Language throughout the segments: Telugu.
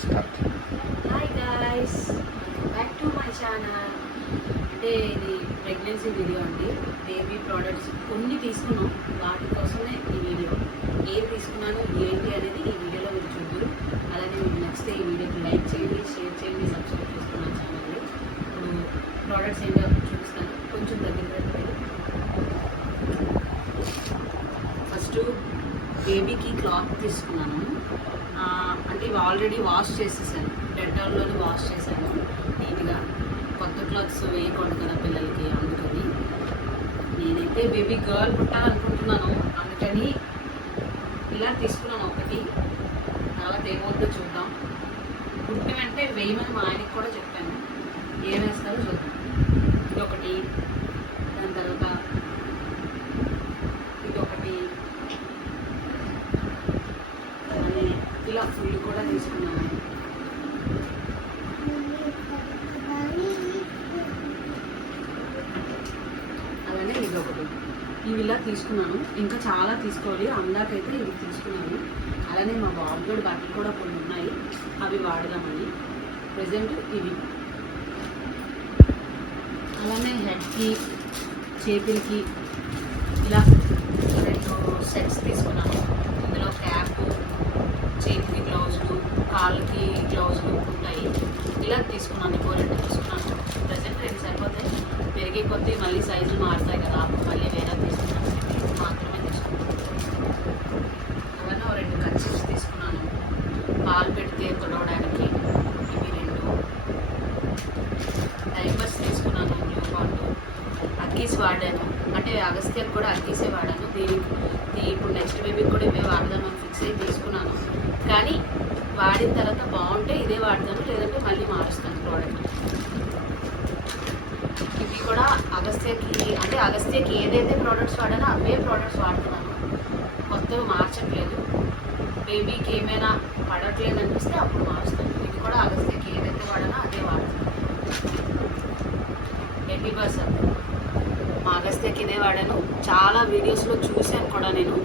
Start. Hi guys, back to my channel. అంటే ఇది ప్రెగ్నెన్సీ వీడియో అండి. బేబీ ప్రోడక్ట్స్ కొన్ని తీసుకున్నాం, వాటి కోసమే ఈ వీడియో. ఏది తీసుకున్నాను ఏంటి అనేది ఈ వీడియోలో మీరు చూద్దరు. అలాగే మీకు నచ్చితే ఈ వీడియోకి లైక్ చేయండి, షేర్ చేయండి, సబ్స్క్రైబ్ చేసుకున్నాను ఛానల్ని. ఇప్పుడు ప్రోడక్ట్స్ ఏంటో చూపిస్తాను. కొంచెం దగ్గర ఫస్ట్ బేబీకి క్లాత్ తీసుకున్నాను. అంటే ఇవి ఆల్రెడీ వాష్ చేసేసాను, డెటాల్లోనే వాష్ చేశాను నీట్గా. కొత్త క్లాత్స్ వేయకూడదు కదా పిల్లలకి, అందుకని నేనైతే బేబీ గర్ల్ పుట్టాలనుకుంటున్నాను. అందుకని ఇలా తీసుకున్నాను ఒకటి. తర్వాత ఏమవుతుందో చూద్దాం. పుట్టిన వెంటనే వేయమని మా ఆయనకి కూడా చెప్పాను, ఏం వేస్తారో చూద్దాం. ఇదొకటి, దాని తర్వాత ఇదొకటి, ఇలా ఫుల్ కూడా తీసుకున్నాను. అలానే ఇది ఒకటి, ఇవి ఇలా తీసుకున్నాను. ఇంకా చాలా తీసుకోవాలి, అందాకైతే ఇవి తీసుకున్నాను. అలానే మా బాబు గడి బట్టలు కూడా కొన్ని ఉన్నాయి, అవి వాడదామని. ప్రజెంట్ ఇవి. అలానే హెడ్కి, చేతులకి ఇలా 2 సెట్స్ తీసుకున్నాను. ఇందులో క్యాప్, చేతికి గ్లౌజులు, కాళ్ళకి గ్లౌజులు ఉంటాయి. ఇలా తీసుకున్నాను. 2 తీసుకున్నాను. ప్రజెంట్ 2 సరిపోతాయి. పెరిగే కొద్దీ మళ్ళీ సైజులు మారుతాయి కదా, అప్పుడు మళ్ళీ వేరే తీసుకున్నాను. ఇది మాత్రమే తీసుకున్నాను. అలానే 2 కర్చీఫ్స్ తీసుకున్నాను, పాలు పెడితే తొడవడానికి. ఇవి 2 డైపర్స్ తీసుకున్నాను. న్యూ బార్న్ అక్కీస్ వాడాను. అంటే అగస్త్యానికి కూడా అక్కీసే వాడాను. దీనికి ఇప్పుడు నెక్స్ట్ బేబీకి కూడా ఇవే వాడదామని ఫిక్స్ అయ్యి తీసుకున్నాను. కానీ వాడిన తర్వాత బాగుంటే ఇదే వాడతాను, లేదంటే మళ్ళీ మారుస్తాను ప్రోడక్ట్. ఇవి కూడా అగస్త్యకి ఏదైతే ప్రోడక్ట్స్ వాడానో అవే ప్రోడక్ట్స్ వాడుతున్నాను, కొత్తగా మార్చట్లేదు. బేబీకి ఏమైనా పడట్లేదు అనిపిస్తే అప్పుడు మారుస్తాను. ఇది కూడా అగస్త్యకి ఏదైతే వాడానో అదే వాడతాను. 80% మా అగస్త్యకి ఇదే వాడాను. చాలా వీడియోస్లో చూశాను కూడా నేను.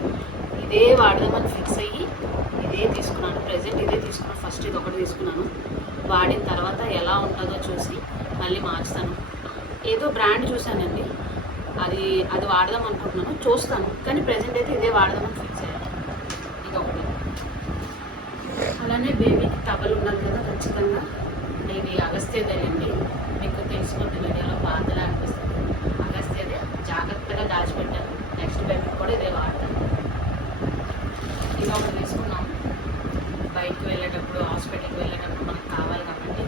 ఇదే వాడదామని ఫిక్స్ అయ్యి ఇదే తీసుకున్నాను. ప్రజెంట్ ఇదే తీసుకున్నాను. ఫస్ట్ ఇది ఒకటి తీసుకున్నాను. వాడిన తర్వాత ఎలా ఉంటుందో చూసి మళ్ళీ మార్చుతాను. ఏదో బ్రాండ్ చూశానండి, అది వాడదాం అనుకుంటున్నాను, చూస్తాను. కానీ ప్రజెంట్ అయితే ఇదే వాడదామని ఫిక్స్ అయ్యాను. ఇది ఒకటి. అలానే బేబీకి టవల్ ఉండాలి కదా ఖచ్చితంగా. ఇది అగస్త్యదే అండి, మీకు తెలుసుకుంటుంది ఎలా పాతలా అనిపిస్తుంది. అగస్త్యదే, జాగ్రత్తగా దాచిపెట్టాను. నెక్స్ట్ బేబీకి కూడా ఇదే వాడతాను. ఇది ఒకటి తీసుకున్నాం. బయటకు వెళ్ళేటప్పుడు, హాస్పిటల్కి వెళ్ళేటప్పుడు మనకు కావాలి కాబట్టి.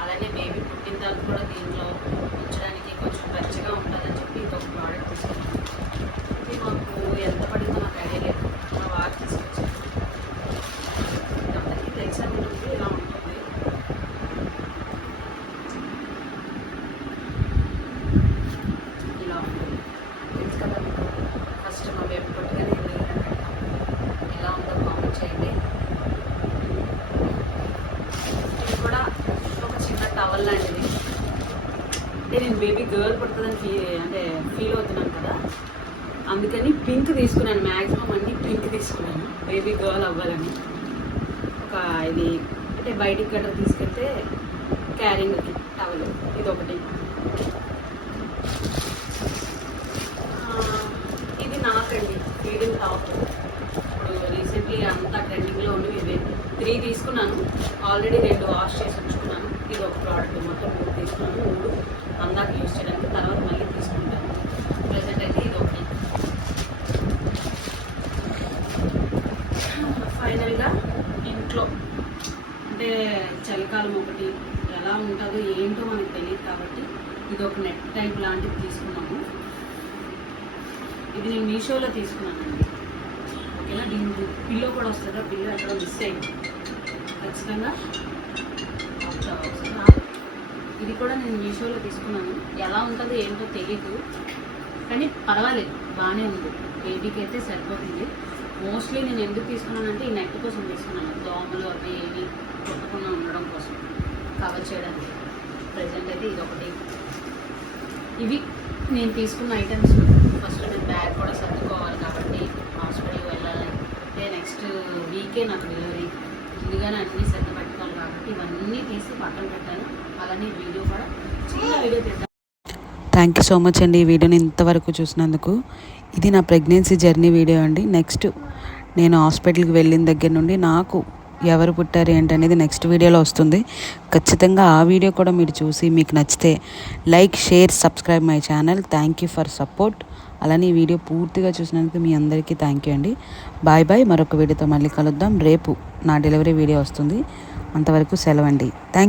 అలానే బేబీ పుట్టిన తర్వాత కూడా దీంట్లో ఉంచడానికి కొంచెం మంచిగా ఉంటుందని చెప్పి ఇది ఒక ప్రోడక్ట్ తీసుకున్నాం. ఇది మాకు ఎంత పడిందో నాకు ఐడియా లేదు, మా వారు తీసుకొచ్చారు. ఇది అందరికీ తెలిసే ఉంటుంది, ఇలా ఉంటుంది. ఇలా ఉంటుంది, తెలుసు కదా మీకు. ఫస్ట్ మా బేబీ పుట్టగానే ఎలా ఉందో కామెంట్ చేయండి. ఇది కూడా ఒక చిన్న టవల్ లాంటిది. అంటే నేను బేబీ గర్ల్ పుడుతుందని ఫీల్ అవుతున్నాను కదా, అందుకని పింక్ తీసుకున్నాను. మ్యాక్సిమం అన్నీ పింక్ తీసుకున్నాను, బేబీ గర్ల్ అవ్వాలని. ఒక ఇది అంటే బయటికి గట్రా తీసుకెళ్తే క్యారింగ్కి టవల్. ఇది ఒకటి. ఇది నాకండి ఫీడింగ్ టాప్. ఇప్పుడు రీసెంట్లీ అంతా ట్రెండింగ్లో ఉన్నవి ఇవే 3 తీసుకున్నాను. ఆల్రెడీ 2 వాష్ చేసి ఉంచుకున్నాను. ఇది ఒక ప్రోడక్ట్, మొత్తం 3 తీసుకున్నాను. 3 అందాక యూజ్ చేయడానికి, తర్వాత మళ్ళీ తీసుకుంటాను. ప్రజెంట్ అయితే ఇది ఒకటి. ఫైనల్గా ఇంట్లో అంటే చలికాలం ఒకటి ఎలా ఉంటుందో ఏంటో మనకు తెలియదు కాబట్టి ఇది ఒక నెట్ టైప్ లాంటిది తీసుకున్నాము. ఇది నేను మీషోలో తీసుకున్నానండి. ఓకేనా, దీనికి పిల్లో కూడా వస్తుందా, పిల్లో అక్కడ మిస్ అయింది. ఖచ్చితంగా ఇది కూడా నేను మీషోలో తీసుకున్నాను. ఎలా ఉంటుందో ఏంటో తెలియదు, కానీ పర్వాలేదు, బాగానే ఉంది. బేబీకి అయితే సరిపోతుంది. మోస్ట్లీ నేను ఎందుకు తీసుకున్నానంటే ఈ నెట్ కోసం తీసుకున్నాను, దోమలు అవి ఏవి కొట్టకుండా ఉండడం కోసం, కవర్ చేయడానికి. ప్రజెంట్ అయితే ఇది ఒకటి. ఇవి నేను తీసుకున్న ఐటమ్స్. ఫస్ట్ నేను బ్యాగ్ కూడా సర్దుకోవాలి కాబట్టి హాస్పిటల్కి వెళ్ళాలి. అంటే నెక్స్ట్ వీకే నాకు డెలివరీ, ముందుగానే అన్నీ సర్ది పెట్టుకోవాలి కాబట్టి పక్కన పెట్టాను. అలానే వీడియో కూడా చిన్న వీడియో తీద్దాం. థ్యాంక్ యూ సో మచ్ అండి ఈ వీడియోని ఇంతవరకు చూసినందుకు. ఇది నా ప్రెగ్నెన్సీ జర్నీ వీడియో అండి. నెక్స్ట్ నేను హాస్పిటల్కి వెళ్ళిన దగ్గర నుండి నాకు ఎవరు పుట్టారు ఏంటనేది నెక్స్ట్ వీడియోలో వస్తుంది. ఖచ్చితంగా ఆ వీడియో కూడా మీరు చూసి మీకు నచ్చితే like, share, subscribe my channel. Thank you for support. అలానే ఈ వీడియో పూర్తిగా చూసినందుకు మీ అందరికీ థ్యాంక్ యూ అండి. Bye bye. మరొక వీడియోతో మళ్ళీ కలుద్దాం. రేపు నా డెలివరీ వీడియో వస్తుంది. అంతవరకు సెలవండి. థ్యాంక్